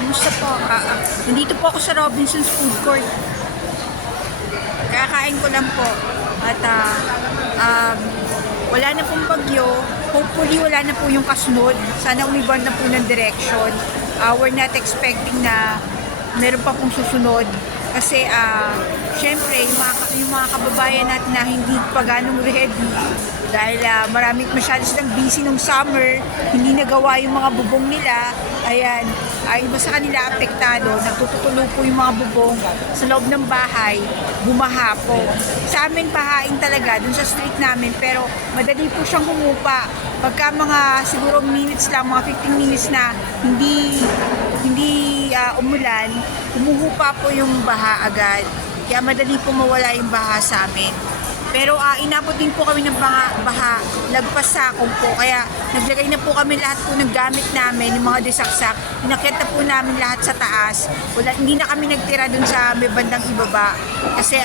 Kamusta po? Nandito po ako sa Robinson's Food Court. Kakain ko lang po. At wala na pong bagyo. Hopefully wala na po yung kasunod. Sana umibang na po ng direction. We're not expecting na meron pa pong susunod. Kasi syempre yung mga kababayan natin na hindi pa ganong ready dahil masyado silang busy nung summer, hindi nagawa yung mga bubong nila. Ayan, iba sa kanila apektado, nagtututulo po yung mga bubong sa loob ng bahay, bumaha po. Sa amin bahain talaga dun sa street namin, pero madali po siyang humupa. Pagka mga siguro minutes lang, mga 15 minutes na hindi umulan, humuhupa po yung baha agad. Kaya madali po mawala yung baha sa amin. Pero inabot din po kami ng baha, lagpas sakong po. Kaya naglagay na po kami lahat po ng gamit namin, yung mga disaksak. Inakyat na po namin lahat sa taas. Hindi na kami nagtira dun sa may bandang ibaba. Kasi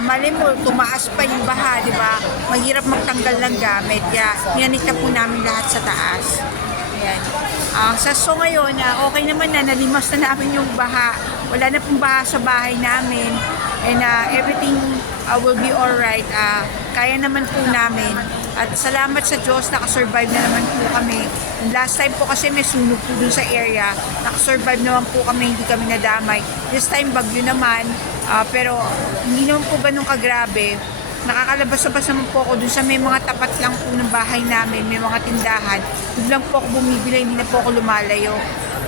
mali mo, tumaas pa yung baha, di ba? Mahirap magtanggal ng gamit. Kaya pinanik na po namin lahat sa taas. Ayan. So ngayon, okay naman na, nalimas na namin yung baha. Wala na pong baha sa bahay namin. And everything will be alright. Kaya naman po namin. At salamat sa Diyos, nakasurvive na naman po kami. Last time po kasi may sunog po dun sa area. Nakasurvive naman po kami, hindi kami nadamay. This time bagyo naman. Pero hindi naman po ganun kagrabe. Nakakalabas-labas naman po ako dun sa may mga tapat lang po ng bahay namin, may mga tindahan. Doon lang po ako bumibili, hindi na po ako lumalayo.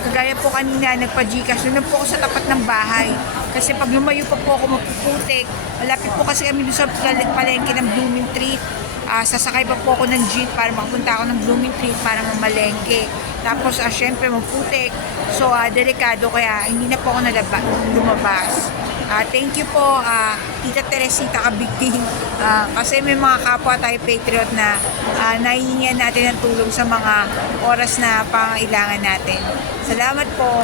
Kagaya po kanina, nagpa-Gcash, doon po ako sa tapat ng bahay. Kasi pag lumayo pa po ako mapuputik, malapit po kasi kami doon sa palengke ng Blooming Treat. Sasakay pa po ako ng jeep para makapunta ako ng Blooming Treat para mamalengke. Tapos syempre maputik. So delikado kaya hindi na po ako lumabas. Thank you po, Tita Teresita Kabigting. Kasi may mga kapwa tayo patriot na nahihingian natin ng tulong sa mga oras na pangailangan natin. Salamat po.